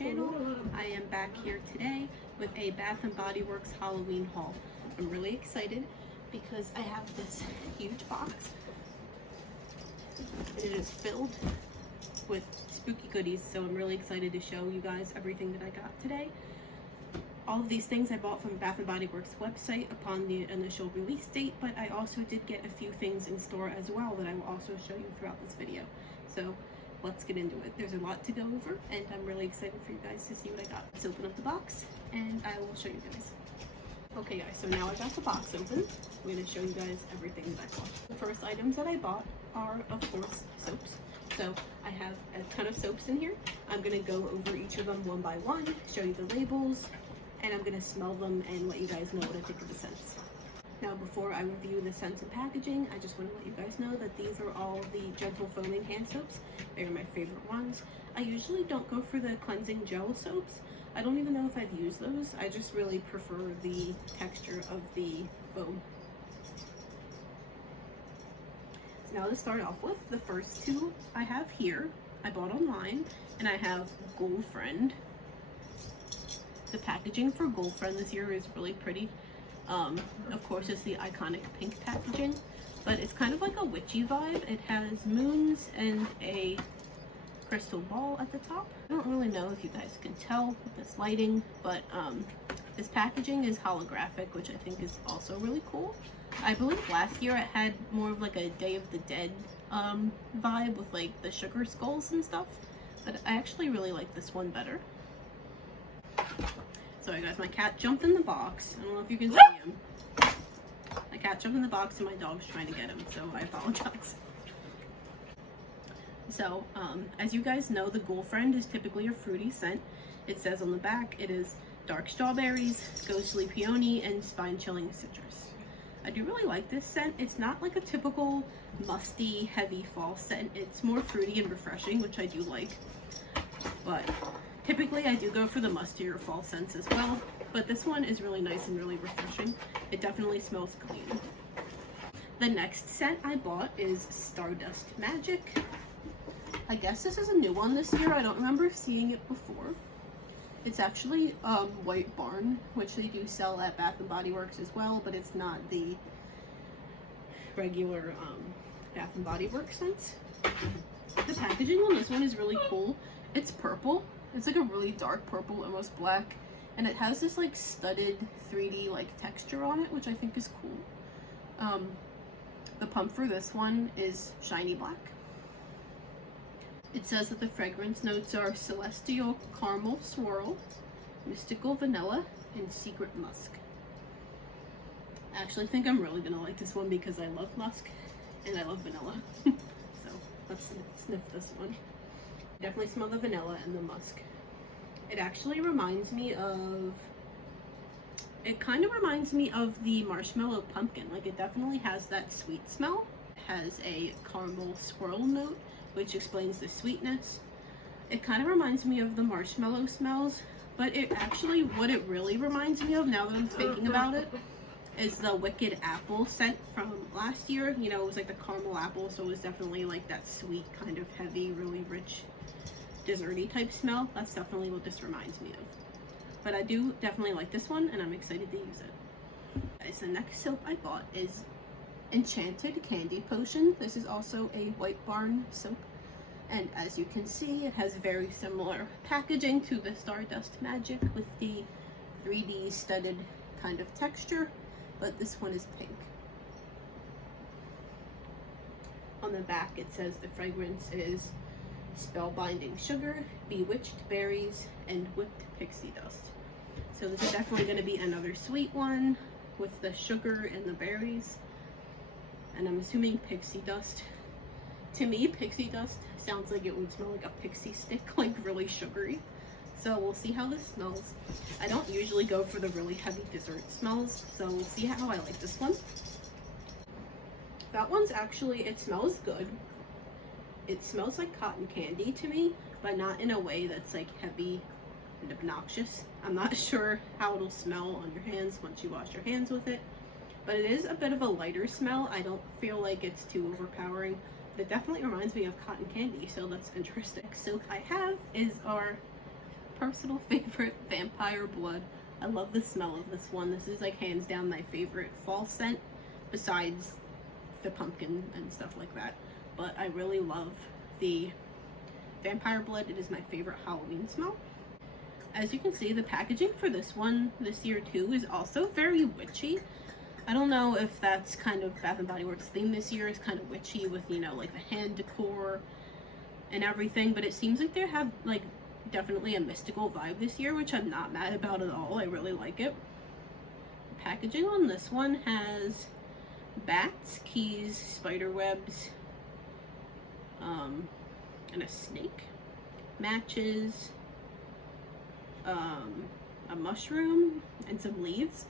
channel. I am back here today with a Bath & Body Works Halloween haul. I'm really excited because I have this huge box. It is filled with spooky goodies, so I'm really excited to show you guys everything that I got today. All of these things I bought from Bath & Body Works website upon the initial release date, but I also did get a few things in store as well that I will also show you throughout this video. So let's get into it. There's a lot to go over, and I'm really excited for you guys to see what I got. Let's open up the box, and I will show you guys. Okay guys, so now I got the box open. I'm going to show you guys everything that I bought. The first items that I bought are, of course, soaps. So I have a ton of soaps in here. I'm going to go over each of them one by one, show you the labels, and I'm going to smell them and let you guys know what I think of the scents. Now before I review the scents and packaging, I just want to let you guys know that these are all the Gentle Foaming hand soaps. They are my favorite ones. I usually don't go for the cleansing gel soaps. I don't even know if I've used those. I just really prefer the texture of the foam. So now to start off with, the first two I have here, I bought online, and I have Girlfriend. The packaging for Girlfriend this year is really pretty. Of course, it's the iconic pink packaging, but it's kind of like a witchy vibe. It has moons and a crystal ball at the top. I don't really know if you guys can tell with this lighting, but this packaging is holographic, which I think is also really cool. I believe last year it had more of like a Day of the Dead vibe with like the sugar skulls and stuff, but I actually really like this one better. Sorry guys, my cat jumped in the box. I don't know if you can see him. My cat jumped in the box and my dog's trying to get him, so I apologize. So, as you guys know, the Girlfriend is typically a fruity scent. It says on the back it is dark strawberries, ghostly peony, and spine-chilling citrus. I do really like this scent. It's not like a typical musty, heavy fall scent. It's more fruity and refreshing, which I do like. But typically I do go for the mustier fall scents as well, but this one is really nice and really refreshing. It definitely smells clean. The next scent I bought is Stardust Magic. I guess this is a new one this year. I don't remember seeing it before. It's actually White Barn, which they do sell at Bath & Body Works as well, but it's not the regular Bath & Body Works scents. The packaging on this one is really cool. It's purple. It's like a really dark purple, almost black, and it has this like studded 3D like texture on it, which I think is cool. The pump for this one is shiny black. It says that the fragrance notes are Celestial Caramel Swirl, Mystical Vanilla, and Secret Musk. I actually think I'm really gonna like this one because I love musk and I love vanilla. So let's sniff this one. Definitely smell the vanilla and the musk. It actually reminds me of, it kind of reminds me of the marshmallow pumpkin. Like it definitely has that sweet smell. It has a caramel swirl note, which explains the sweetness. It kind of reminds me of the marshmallow smells, but it actually, what it really reminds me of now that I'm thinking about it, is the Wicked Apple scent from last year. You know, it was like the caramel apple, so it was definitely like that sweet kind of heavy, really rich, desserty type smell. That's definitely what this reminds me of. But I do definitely like this one, and I'm excited to use it. Guys, the next soap I bought is Enchanted Candy Potion. This is also a White Barn soap, and as you can see, it has very similar packaging to the Stardust Magic with the 3D studded kind of texture, but this one is pink. On the back it says the fragrance is Spellbinding Sugar, Bewitched Berries, and Whipped Pixie Dust. So this is definitely going to be another sweet one with the sugar and the berries. And I'm assuming pixie dust. To me, pixie dust sounds like it would smell like a pixie stick, like really sugary. So we'll see how this smells. I don't usually go for the really heavy dessert smells, so we'll see how I like this one. That one's actually, it smells good. It smells like cotton candy to me, but not in a way that's like heavy and obnoxious. I'm not sure how it'll smell on your hands once you wash your hands with it, but it is a bit of a lighter smell. I don't feel like it's too overpowering, but it definitely reminds me of cotton candy, so that's interesting. Soap I have is our personal favorite, Vampire Blood. I love the smell of this one. This is like hands down my favorite fall scent, besides the pumpkin and stuff like that. But I really love the Vampire Blood. It is my favorite Halloween smell. As you can see, the packaging for this one this year too is also very witchy. I don't know if that's kind of Bath & Body Works theme this year, is kind of witchy with, you know, like the hand decor and everything, but it seems like they have like definitely a mystical vibe this year, which I'm not mad about at all. I really like it. The packaging on this one has bats, keys, spider webs, and a snake, matches, a mushroom, and some leaves.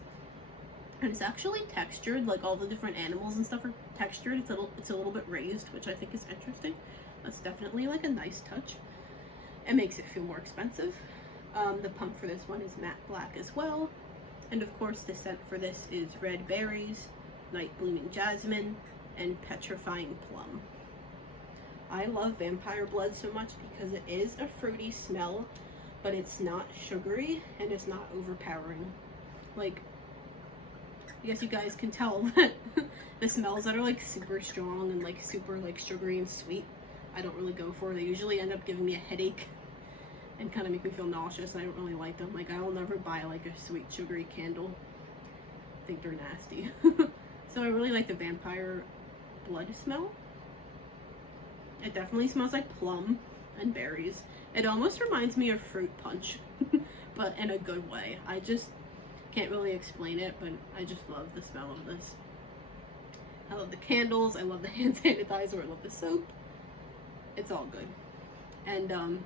And it's actually textured, like all the different animals and stuff are textured. It's a little bit raised, which I think is interesting. That's definitely like a nice touch. It makes it feel more expensive. The pump for this one is matte black as well. And of course the scent for this is red berries, night blooming jasmine, and petrifying plum. I love Vampire Blood so much because it is a fruity smell, but it's not sugary and it's not overpowering. Like, I guess you guys can tell that the smells that are like super strong and like super like sugary and sweet, I don't really go for. They usually end up giving me a headache and kind of make me feel nauseous, and I don't really like them. Like, I will never buy like a sweet sugary candle. I think they're nasty. So I really like the Vampire Blood smell. It definitely smells like plum and berries. It almost reminds me of fruit punch, but in a good way. I just can't really explain it, but I just love the smell of this. I love the candles, I love the hand sanitizer, I love the soap. It's all good. And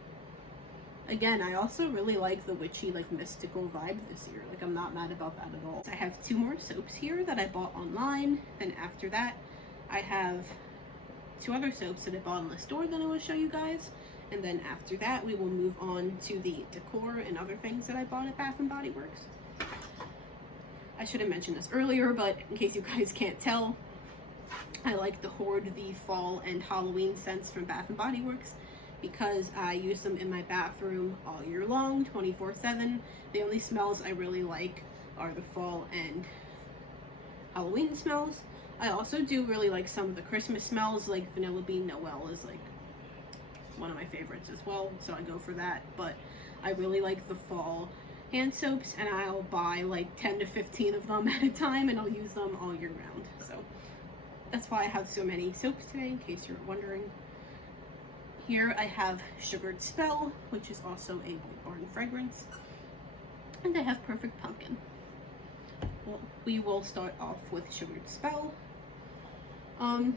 again, I also really like the witchy, like mystical vibe this year. Like, I'm not mad about that at all. I have 2 more soaps here that I bought online, and after that I have 2 other soaps that I bought in the store that I will show you guys. And then after that we will move on to the decor and other things that I bought at Bath & Body Works. I should have mentioned this earlier, but in case you guys can't tell, I like to hoard the fall and Halloween scents from Bath & Body Works because I use them in my bathroom all year long, 24/7. The only smells I really like are the fall and Halloween smells. I also do really like some of the Christmas smells, like Vanilla Bean Noel is like one of my favorites as well, so I go for that. But I really like the fall hand soaps, and I'll buy like 10 to 15 of them at a time, and I'll use them all year round. So that's why I have so many soaps today, in case you're wondering. Here I have Sugared Spell, which is also a White Barn fragrance, and I have Perfect Pumpkin. Well, we will start off with Sugared Spell. I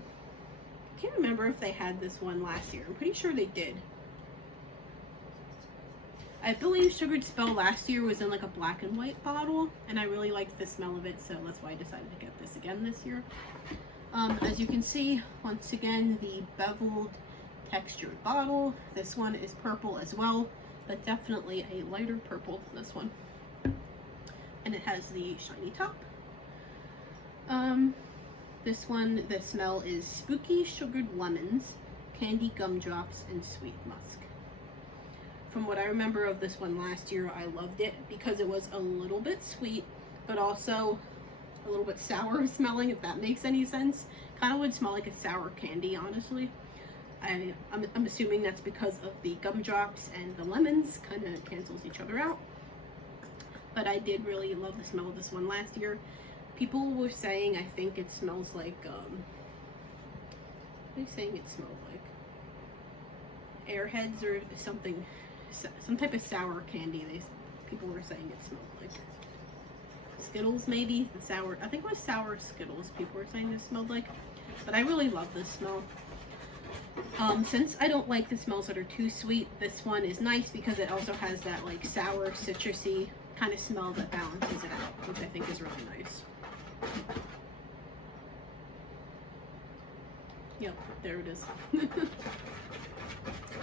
can't remember if they had this one last year. I'm pretty sure they did. I believe Sugared Spell last year was in like a black and white bottle, and I really liked the smell of it, so that's why I decided to get this again this year. As you can see, once again, the beveled textured bottle. This one is purple as well, but definitely a lighter purple than this one. And it has the shiny top. This one, the smell is spooky sugared lemons, candy gumdrops, and sweet musk. From what I remember of this one last year, I loved it because it was a little bit sweet, but also a little bit sour smelling, if that makes any sense. Kind of would smell like a sour candy, honestly. I'm assuming that's because of the gumdrops and the lemons, kind of cancels each other out. But I did really love the smell of this one last year. People were saying, I think it smells like, what are you saying it smelled like? Airheads or something, some type of sour candy. People were saying it smelled like. Skittles maybe, the sour, I think it was sour Skittles people were saying this smelled like. But I really love this smell. Since I don't like the smells that are too sweet, this one is nice because it also has that like sour, citrusy kind of smell that balances it out, which I think is really nice. Yep, there it is.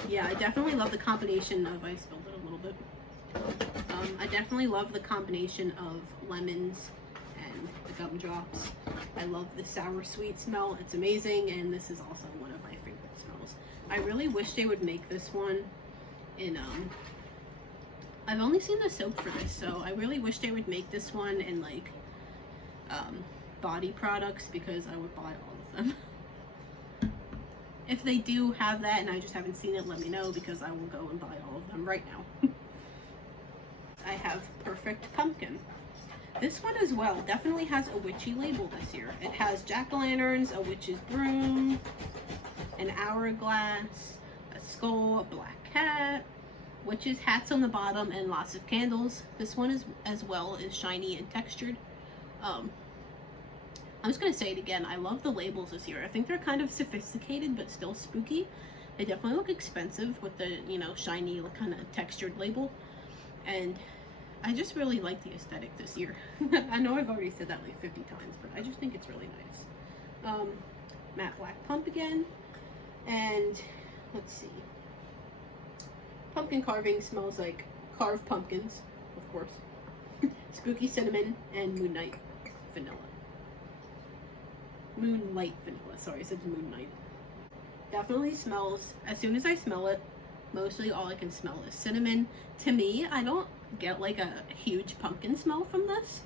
Yeah, I definitely love the combination of, I spilled it a little bit. I definitely love the combination of lemons and the gumdrops. I love the sour sweet smell. It's amazing, and this is also one of my favorite smells. I really wish they would make this one in I've only seen the soap for this, so I really wish they would make this one in like body products, because I would buy all of them. If they do have that and I just haven't seen it, let me know, because I will go and buy all of them right now. I have Perfect Pumpkin. This one as well definitely has a witchy label this year. It has jack-o'-lanterns, a witch's broom, an hourglass, a skull, a black cat, witches' hats on the bottom, and lots of candles. This one is as well is shiny and textured. I'm just gonna say it again, I love the labels this year. I think they're kind of sophisticated but still spooky. They definitely look expensive with the, you know, shiny kind of textured label. And I just really like the aesthetic this year. I know I've already said that like 50 times, but I just think it's really nice. Matte black pump again. And let's see. Pumpkin carving smells like carved pumpkins, of course. Spooky cinnamon and moonlight vanilla. Moonlight vanilla, sorry, I said moonlight. Definitely smells, as soon as I smell it, mostly all I can smell is cinnamon. To me, I don't get like a huge pumpkin smell from this.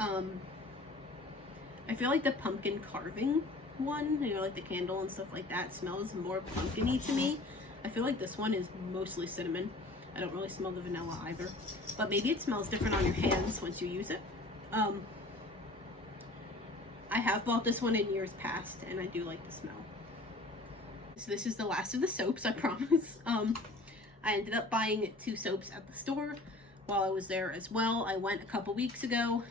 I feel like the pumpkin carving one, you know, like the candle and stuff like that, smells more pumpkin-y to me. I feel like this one is mostly cinnamon. I don't really smell the vanilla either, but maybe it smells different on your hands once you use it. I have bought this one in years past, and I do like the smell. So this is the last of the soaps, I promise. I ended up buying 2 soaps at the store while I was there as well. I went a couple weeks ago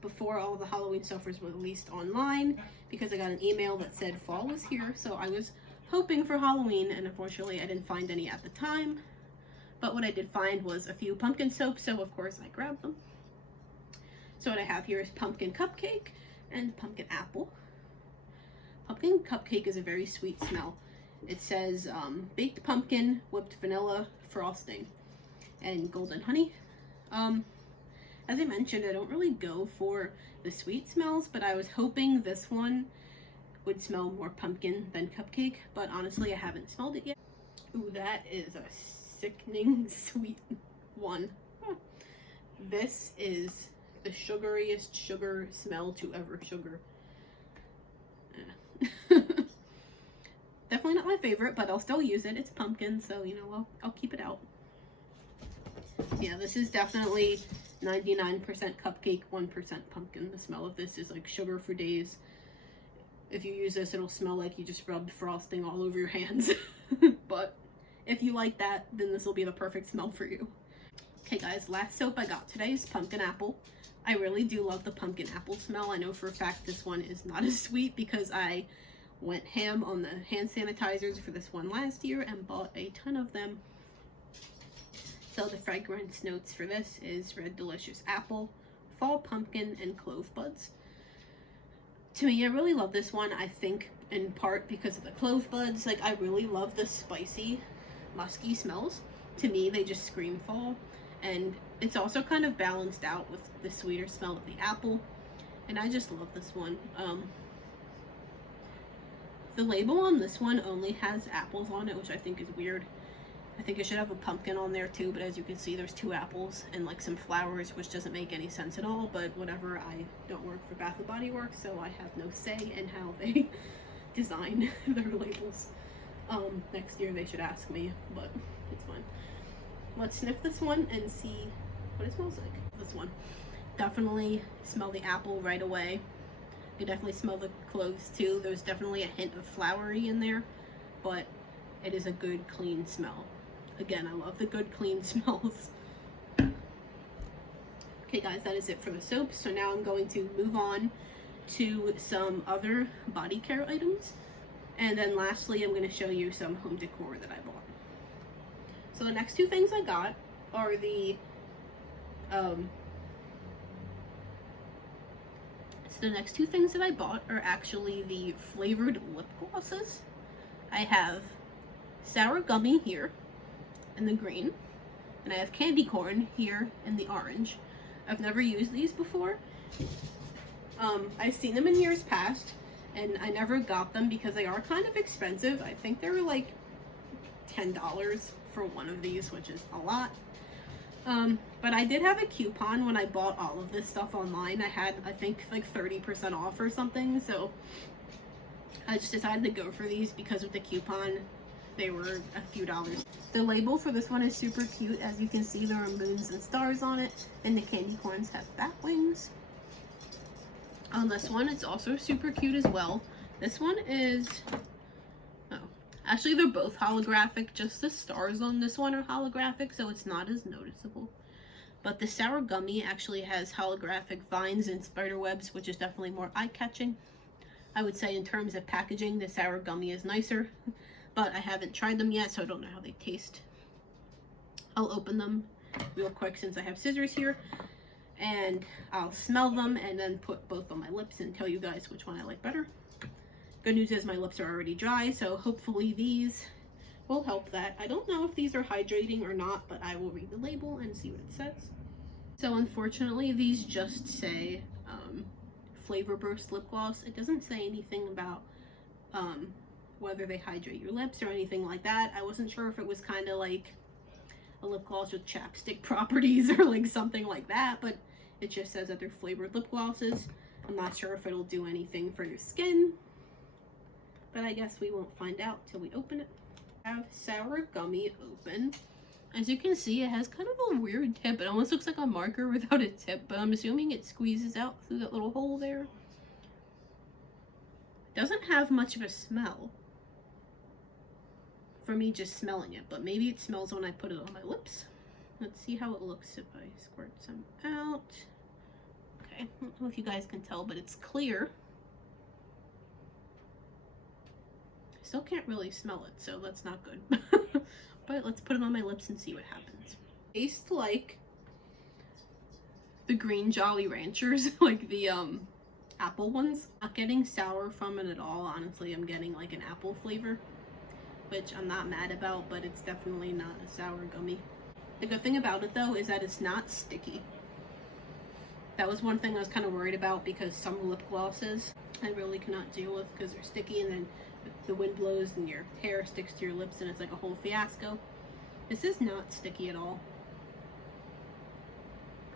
before all the Halloween stuff was released online, because I got an email that said fall was here. So I was hoping for Halloween, and unfortunately I didn't find any at the time. But what I did find was a few pumpkin soaps, so of course I grabbed them. So what I have here is pumpkin cupcake and pumpkin apple. Pumpkin cupcake is a very sweet smell. It says baked pumpkin, whipped vanilla frosting, and golden honey. As I mentioned, I don't really go for the sweet smells, but I was hoping this one would smell more pumpkin than cupcake, but honestly I haven't smelled it yet. Ooh, that is a sickening sweet one. This is the sugariest sugar smell to ever sugar. Definitely not my favorite, but I'll still use it. It's pumpkin, so you know, I'll keep it out. Yeah, this is definitely 99% cupcake, 1% pumpkin. The smell of this is like sugar for days. If you use this, it'll smell like you just rubbed frosting all over your hands. But if you like that, then this will be the perfect smell for you. Okay guys, last soap I got today is pumpkin apple. I really do love the pumpkin apple smell. I know for a fact this one is not as sweet because I went ham on the hand sanitizers for this one last year and bought a ton of them. So the fragrance notes for this is red delicious apple, fall pumpkin, and clove buds. To me, I really love this one. I think in part because of the clove buds. Like, I really love the spicy, musky smells. To me, they just scream fall. And it's also kind of balanced out with the sweeter smell of the apple. And I just love this one. The label on this one only has apples on it, which I think is weird. I think it should have a pumpkin on there too, but as you can see, there's 2 apples and like some flowers, which doesn't make any sense at all. But whatever, I don't work for Bath & Body Works, so I have no say in how they design their labels. Next year they should ask me, but it's fine. Let's sniff this one and see what it smells like. This one. Definitely smell the apple right away. You definitely smell the cloves too. There's definitely a hint of flowery in there, but it is a good, clean smell. Again, I love the good, clean smells. Okay guys, that is it for the soaps. So now I'm going to move on to some other body care items. And then lastly, I'm going to show you some home decor that I bought. So the next 2 things I got are the next 2 things that I bought are actually the flavored lip glosses. I have sour gummy here in the green, and I have candy corn here in the orange. I've never used these before. I've seen them in years past, and I never got them because they are kind of expensive. I think they were like $10 for one of these, which is a lot. But I did have a coupon when I bought all of this stuff online. I had, I think, like 30% off or something, so I just decided to go for these because with the coupon they were a few dollars. The label for this one is super cute. As you can see, there are moons and stars on it, and the candy corns have bat wings. On this one, it's also super cute as well. This one is, oh, actually they're both holographic. Just the stars on this one are holographic, so it's not as noticeable. But the sour gummy actually has holographic vines and spider webs, which is definitely more eye-catching. I would say in terms of packaging, the sour gummy is nicer, but I haven't tried them yet, so I don't know how they taste. I'll open them real quick since I have scissors here, and I'll smell them and then put both on my lips and tell you guys which one I like better. Good news is my lips are already dry, so hopefully these will help that. I don't know if these are hydrating or not, but I will read the label and see what it says. So unfortunately, these just say Flavor Burst lip gloss. It doesn't say anything about whether they hydrate your lips or anything like that. I wasn't sure if it was kind of like a lip gloss with chapstick properties or like something like that, but it just says that they're flavored lip glosses. I'm not sure if it'll do anything for your skin, but I guess we won't find out till we open it. I have sour gummy open. As you can see, it has kind of a weird tip. It almost looks like a marker without a tip, but I'm assuming it squeezes out through that little hole there. Doesn't have much of a smell for me just smelling it, but maybe it smells when I put it on my lips. Let's see how it looks if I squirt some out. Okay, I don't know if you guys can tell, but it's clear. I still can't really smell it, so that's not good. But let's put it on my lips and see what happens. Tastes like the green Jolly Ranchers, like the apple ones. Not getting sour from it at all. Honestly, I'm getting like an apple flavor, which I'm not mad about, but it's definitely not a sour gummy. The good thing about it though is that it's not sticky. That was one thing I was kind of worried about, because some lip glosses I really cannot deal with because they're sticky, and then the wind blows and your hair sticks to your lips and it's like a whole fiasco. This is not sticky at all.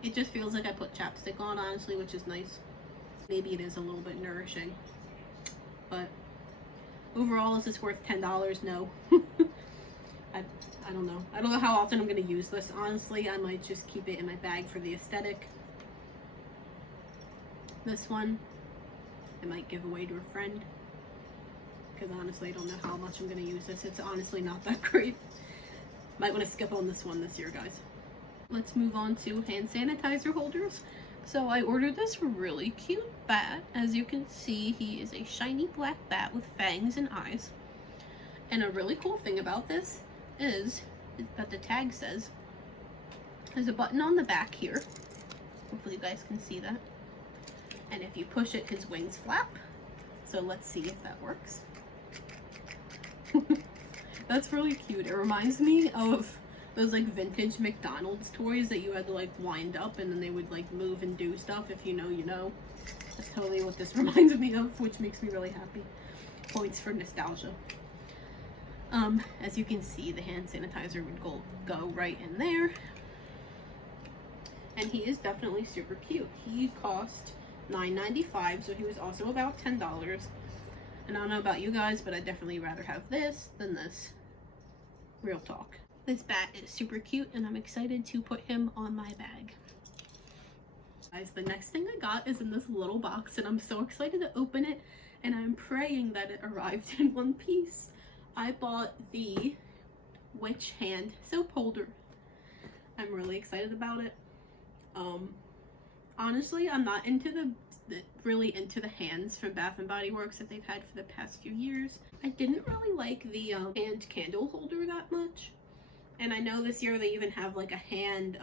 It just feels like I put chapstick on, honestly, which is nice. Maybe it is a little bit nourishing, but overall, is this worth $10? No. I don't know. I don't know how often I'm going to use this. Honestly, I might just keep it in my bag for the aesthetic. This one, I might give away to a friend, because honestly, I don't know how much I'm going to use this. It's honestly not that great. Might want to skip on this one this year, guys. Let's move on to hand sanitizer holders. So I ordered this really cute bat. As you can see, he is a shiny black bat with fangs and eyes. And a really cool thing about this is that the tag says, there's a button on the back here. Hopefully you guys can see that. And if you push it, his wings flap. So let's see if that works. That's really cute. It reminds me of those like vintage McDonald's toys that you had to like wind up and then they would like move and do stuff. If you know, you know. That's totally what this reminds me of, which makes me really happy. Points for nostalgia. As you can see, the hand sanitizer would go right in there. And he is definitely super cute. He cost $9.95, so he was also about $10. And I don't know about you guys, but I'd definitely rather have this than this. Real talk. This bat is super cute, and I'm excited to put him on my bag. Guys, the next thing I got is in this little box, and I'm so excited to open it, and I'm praying that it arrived in one piece. I bought the witch hand soap holder. I'm really excited about it. Honestly, I'm not into really into the hands from Bath & Body Works that they've had for the past few years. I didn't really like the hand candle holder that much. And I know this year they even have like a hand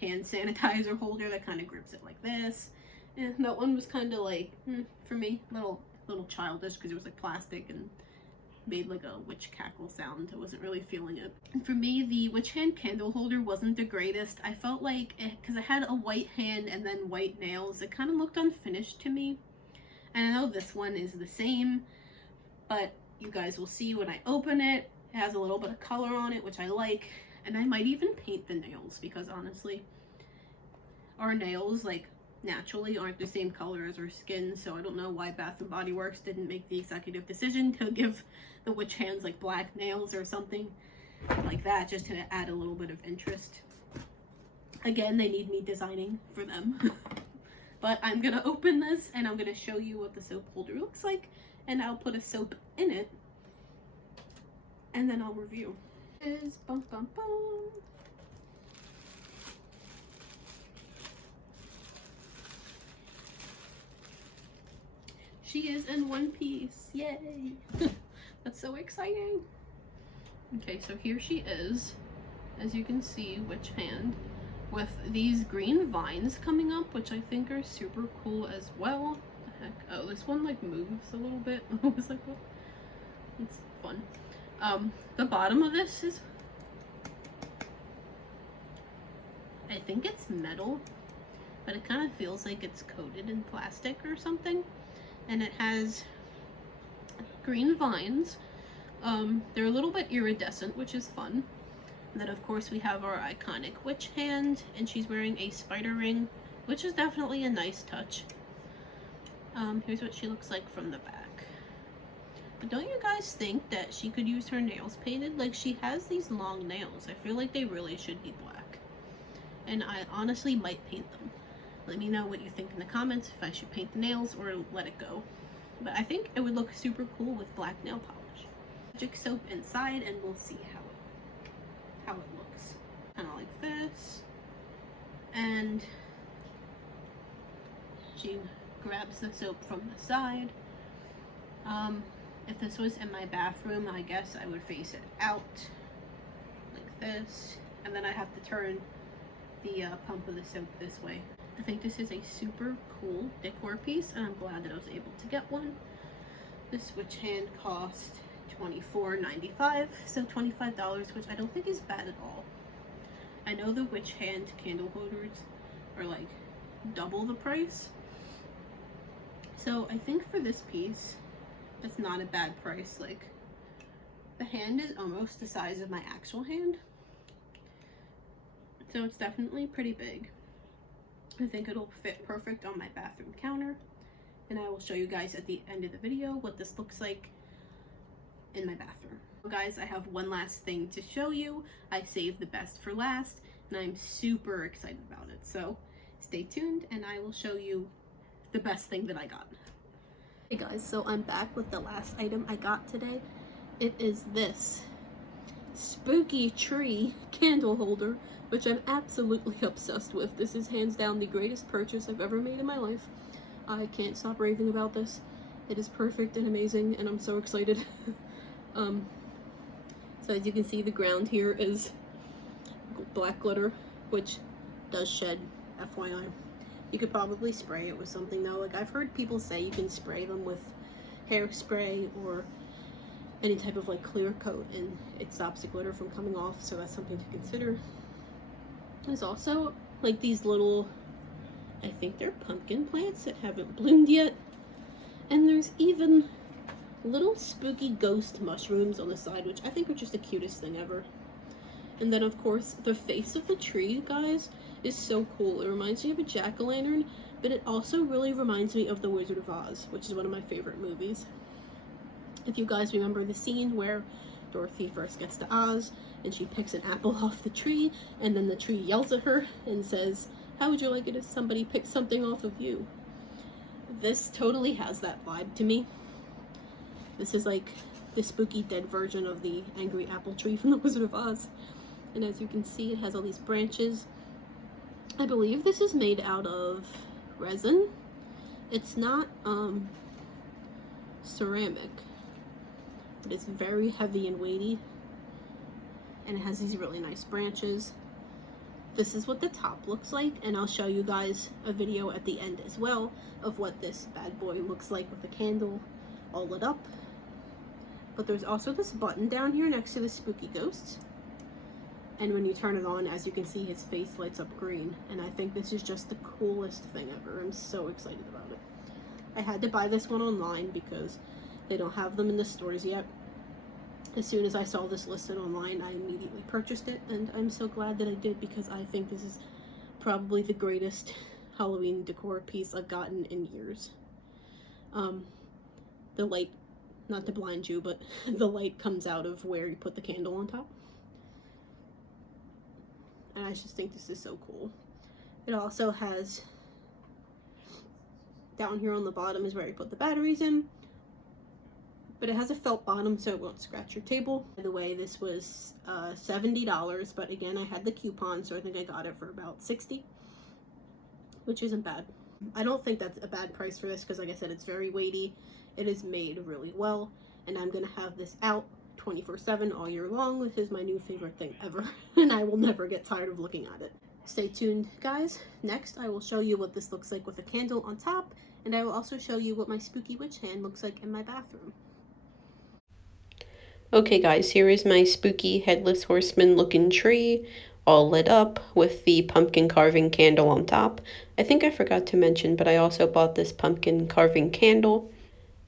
sanitizer holder that kind of grips it like this. And that one was kind of like, for me, little childish, because it was like plastic and made like a witch cackle sound. I wasn't really feeling it. And for me, the witch hand candle holder wasn't the greatest. I felt like, because I had a white hand and then white nails, it kind of looked unfinished to me. And I know this one is the same, but you guys will see when I open it, It has a little bit of color on it, which I like. And I might even paint the nails because honestly, our nails like naturally aren't the same color as our skin. So I don't know why Bath and Body Works didn't make the executive decision to give the witch hands like black nails or something like that, just to add a little bit of interest. Again, they need me designing for them. But I'm gonna open this and I'm gonna show you what the soap holder looks like, and I'll put a soap in it and then I'll review. Is bum bum bum. She is in one piece. Yay! That's so exciting. Okay, so here she is. As you can see, witch hand with these green vines coming up, which I think are super cool as well. What the heck? Oh, this one like moves a little bit. I was like, what? It's fun. The bottom of this is, I think it's metal, but it kind of feels like it's coated in plastic or something. And it has green vines. They're a little bit iridescent, which is fun. And then of course we have our iconic witch hand, and she's wearing a spider ring, which is definitely a nice touch. Here's what she looks like from the back. But don't you guys think that she could use her nails painted? Like, she has these long nails. I feel like they really should be black. And I honestly might paint them. Let me know what you think in the comments, if I should paint the nails or let it go. But I think it would look super cool with black nail polish. Magic soap inside, and we'll see how it looks. Kind of like this. And she grabs the soap from the side. If this was in my bathroom, I guess I would face it out like this, and then I have to turn the pump of the soap this way. I think this is a super cool decor piece, and I'm glad that I was able to get one. This witch hand cost $24.95, so $25, which I don't think is bad at all. I know the witch hand candle holders are like double the price, so I think for this piece, it's not a bad price. Like, the hand is almost the size of my actual hand, so it's definitely pretty big. I think it'll fit perfect on my bathroom counter, and I will show you guys at the end of the video what this looks like in my bathroom. So guys, I have one last thing to show you. I saved the best for last, and I'm super excited about it. So stay tuned, and I will show you the best thing that I got. Hey guys, so I'm back with the last item I got today. It is this spooky tree candle holder, which I'm absolutely obsessed with. This is hands down the greatest purchase I've ever made in my life. I can't stop raving about this. It is perfect and amazing, and I'm so excited. So as you can see, the ground here is black glitter, which does shed, FYI. You could probably spray it with something though. Like, I've heard people say you can spray them with hairspray or any type of like clear coat and it stops the glitter from coming off, so that's something to consider. There's also like these little, I think they're pumpkin plants that haven't bloomed yet. And there's even little spooky ghost mushrooms on the side, which I think are just the cutest thing ever. And then of course the face of the tree, guys, is so cool. It reminds me of a jack-o'-lantern, but it also really reminds me of The Wizard of Oz, which is one of my favorite movies. If you guys remember the scene where Dorothy first gets to Oz and she picks an apple off the tree, and then the tree yells at her and says, "How would you like it if somebody picked something off of you?" This totally has that vibe to me. This is like the spooky dead version of the angry apple tree from The Wizard of Oz. And as you can see, it has all these branches. I believe this is made out of resin. It's not ceramic, but it's very heavy and weighty, and it has these really nice branches. This is what the top looks like, and I'll show you guys a video at the end as well of what this bad boy looks like with the candle all lit up. But there's also this button down here next to the spooky ghosts, and when you turn it on, as you can see, his face lights up green, and I think this is just the coolest thing ever. I'm so excited about it. I had to buy this one online because they don't have them in the stores yet, As soon as I saw this listed online, I immediately purchased it, and I'm so glad that I did because I think this is probably the greatest Halloween decor piece I've gotten in years. The light, not to blind you, but the light comes out of where you put the candle on top. And I just think this is so cool. It also has, down here on the bottom is where you put the batteries in, but it has a felt bottom so it won't scratch your table. By the way, this was $70, but again, I had the coupon, so I think I got it for about $60, which isn't bad. I don't think that's a bad price for this because, like I said, it's very weighty. It is made really well, and I'm gonna have this out 24/7 all year long. This is my new favorite thing ever, and I will never get tired of looking at it. Stay tuned, guys. Next, I will show you what this looks like with a candle on top, and I will also show you what my spooky witch hand looks like in my bathroom. Okay guys, here is my spooky headless horseman looking tree, all lit up with the pumpkin carving candle on top. I think I forgot to mention, but I also bought this pumpkin carving candle,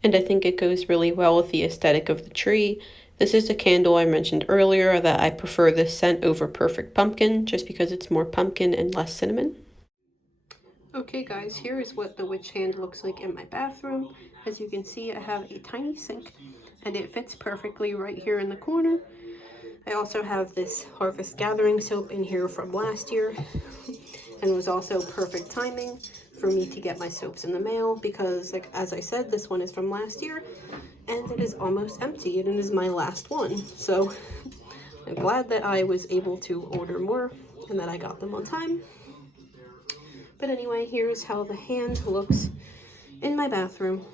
and I think it goes really well with the aesthetic of the tree. This is a candle I mentioned earlier that I prefer this scent over Perfect Pumpkin, just because it's more pumpkin and less cinnamon. Okay guys, here is what the witch hand looks like in my bathroom. As you can see, I have a tiny sink, and it fits perfectly right here in the corner. I also have this Harvest Gathering soap in here from last year, and it was also perfect timing for me to get my soaps in the mail because, like as I said, this one is from last year, and it is almost empty, and it is my last one. So I'm glad that I was able to order more and that I got them on time. But anyway, here's how the hand looks in my bathroom.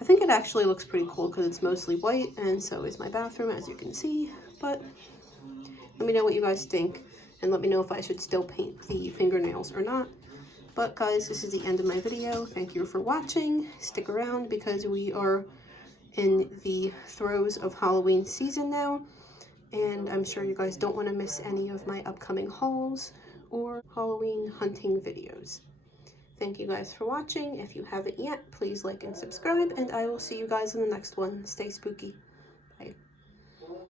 I think it actually looks pretty cool because it's mostly white, and so is my bathroom, as you can see. But let me know what you guys think, and let me know if I should still paint the fingernails or not. But guys, this is the end of my video. Thank you for watching. Stick around because we are in the throes of Halloween season now, and I'm sure you guys don't want to miss any of my upcoming hauls or Halloween hunting videos. Thank you guys for watching. If you haven't yet, please like and subscribe, and I will see you guys in the next one. Stay spooky.